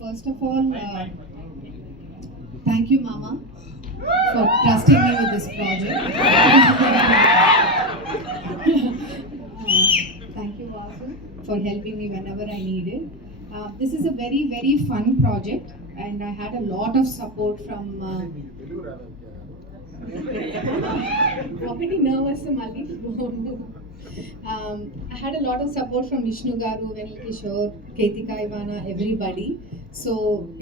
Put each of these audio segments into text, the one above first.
first of all, thank you, Mama, for trusting me with this project. Thank you, Vasu, for helping me whenever I needed. This is a very, very fun project, and I had a lot of support from. Already nervous, Mali. I had a lot of support from Vishnu Garu, Venil Kishore, Ketika Ivana, everybody. So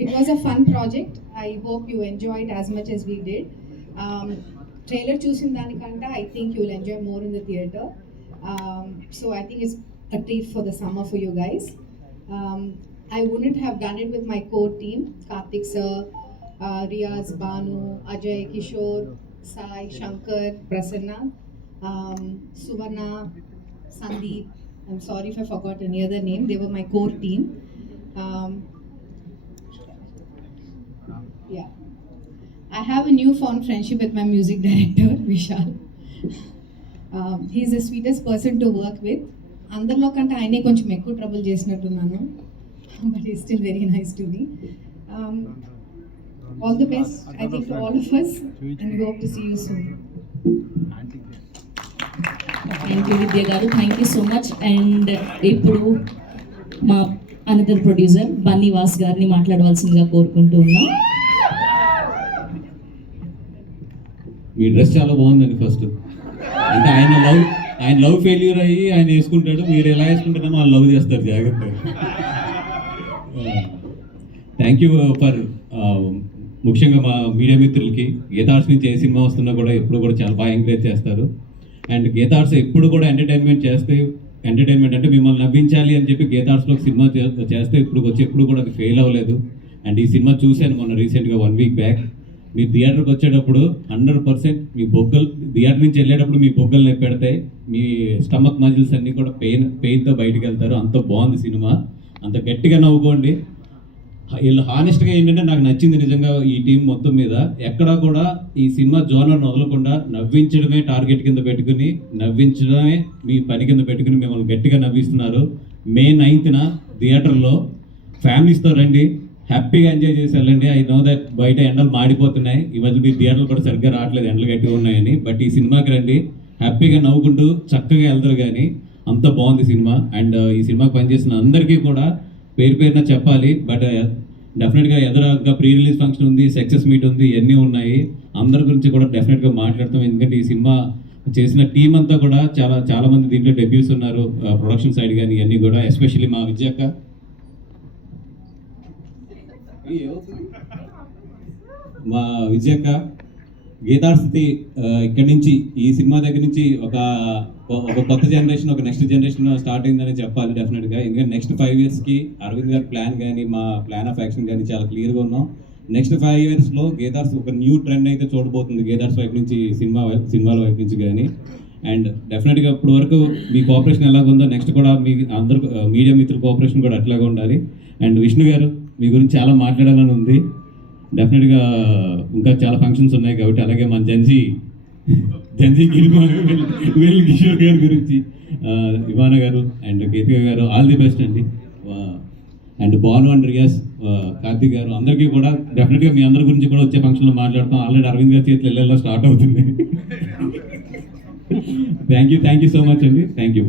it was a fun project. I hope you enjoyed as much as we did. Trailer choosing danikanta, I think you will enjoy more in the theatre. So I think it's a treat for the summer for you guys. I wouldn't have done it with my core team, Karthik sir, Riaz, Banu, Ajay, Kishore, Sai, Shankar, Prasanna, Suvarna, Sandeep. I'm sorry if I forgot any other name. They were my core team. Yeah. I have a newfound friendship with my music director, Vishal. He's the sweetest person to work with. అందరిలో కంటే ఆయనే కొంచెం ఎక్కువ trouble చేసినట్టున్నాను, but is still very nice to me. All the best I think to all of us and we hope to see you soon. Thank you Vidya garu, thank you so much. And ఇప్పుడు మా another producer Bunny Vas గారిని మాట్లాడవలసిందిగా కోరుకుంటూ ఉన్నాం. మీ dress చాలా బాగుందండి. First అంటే ఆయన లవ్ ఫెయిల్యూర్ అయ్యి ఆయన వేసుకుంటాడు, మీరు ఎలా వేసుకుంటారో వాళ్ళు లవ్ చేస్తారు. జాగ్రత్తగా. థ్యాంక్ యూ ఫర్ ముఖ్యంగా మా మీడియా మిత్రులకి. గీతార్స్ నుంచి ఏ సినిమా వస్తున్నా కూడా ఎప్పుడు కూడా చాలా బాగా ఎంకరేజ్ చేస్తారు. అండ్ గీతార్స్ ఎప్పుడు కూడా ఎంటర్టైన్మెంట్ చేస్తే, ఎంటర్టైన్మెంట్ అంటే మిమ్మల్ని నవ్వించాలి అని చెప్పి గీతార్స్లో సినిమా చేస్తే ఇప్పుడు వచ్చి ఎప్పుడు కూడా అది ఫెయిల్ అవ్వలేదు. అండ్ ఈ సినిమా చూశాను మొన్న రీసెంట్గా 1 week బ్యాక్. మీరు థియేటర్కి వచ్చేటప్పుడు 100% మీ బొగ్గలు, థియేటర్ నుంచి వెళ్ళేటప్పుడు మీ బొగ్గలు నొప్పి పెడతాయి, మీ స్టమక్ మజిల్స్ అన్నీ కూడా పెయిన్తో బయటకు వెళ్తారు. అంత బాగుంది సినిమా, అంత గట్టిగా నవ్వుకోండి. వీళ్ళు హానెస్ట్గా ఏంటంటే నాకు నచ్చింది నిజంగా ఈ టీం మొత్తం మీద. ఎక్కడా కూడా ఈ సినిమా జోనర్ను వదలకుండా నవ్వించడమే టార్గెట్ కింద పెట్టుకుని, నవ్వించడమే మీ పని కింద పెట్టుకుని మిమ్మల్ని గట్టిగా నవ్విస్తున్నారు. May 9th థియేటర్లో ఫ్యామిలీస్తో రండి, హ్యాపీగా ఎంజాయ్ చేసి వెళ్ళండి. ఐ నో దట్ బయట ఎండలు మాడిపోతున్నాయి, ఈ మధ్య మీ థియేటర్లు కూడా సరిగ్గా రావట్లేదు, ఎండలు గట్టిగా ఉన్నాయని. బట్ ఈ సినిమాకి రండి, హ్యాపీగా నవ్వుకుంటూ చక్కగా వెళ్తారు. కానీ అంత బాగుంది సినిమా. అండ్ ఈ సినిమాకి పనిచేసిన అందరికీ కూడా పేరు పేరున చెప్పాలి. బట్ డెఫినెట్గా ఎదురుగా ప్రీ రిలీజ్ ఫంక్షన్ ఉంది, సక్సెస్ మీట్ ఉంది, ఇవన్నీ ఉన్నాయి. అందరి గురించి కూడా డెఫినెట్గా మాట్లాడతాం. ఎందుకంటే ఈ సినిమా చేసిన టీం అంతా కూడా చాలా మంది దీంట్లో డెబ్యూస్ ఉన్నారు, ప్రొడక్షన్ సైడ్ కానీ ఇవన్నీ కూడా. ఎస్పెషల్లీ మా విజయక్క, గీతార్స్ది ఇక్కడి నుంచి ఈ సినిమా దగ్గర నుంచి ఒక కొత్త జనరేషన్, ఒక నెక్స్ట్ జనరేషన్ స్టార్ట్ అయిందని చెప్పాలి డెఫినెట్గా. ఎందుకంటే నెక్స్ట్ 5 yearsకి అరవింద్ గారి ప్లాన్ కానీ మా ప్లాన్ ఆఫ్ యాక్షన్ కానీ చాలా క్లియర్గా ఉన్నాం. నెక్స్ట్ 5 yearsలో గీతార్స్ ఒక న్యూ ట్రెండ్ అయితే చూడబోతుంది, గీతార్స్ వైపు నుంచి సినిమాల వైపు నుంచి కానీ. అండ్ డెఫినెట్గా ఇప్పటి వరకు మీ కోఆపరేషన్ ఎలాగుందో నెక్స్ట్ కూడా మీ అందరు మీడియా మిత్రుల కోఆపరేషన్ కూడా అట్లాగే ఉండాలి. అండ్ విష్ణు గారు, మీ గురించి చాలా మాట్లాడాలని ఉంది. డెఫినెట్గా ఇంకా చాలా ఫంక్షన్స్ ఉన్నాయి కాబట్టి. అలాగే మన జంజీ వెల్ కిషోర్ గారి గురించి, ఇవానా గారు అండ్ కేతిక గారు, ఆల్ ది బెస్ట్ అండి. అండ్ బాను అండ్ రియాస్, కార్తిక్ గారు, అందరికీ కూడా డెఫినెట్గా మీ అందరి గురించి కూడా వచ్చే ఫంక్షన్లో మాట్లాడతాం. ఆల్రెడీ అరవింద్ గారి చేతులు వెళ్ళేలా స్టార్ట్ అవుతుంది. థ్యాంక్ యూ సో మచ్ అండి. Thank you.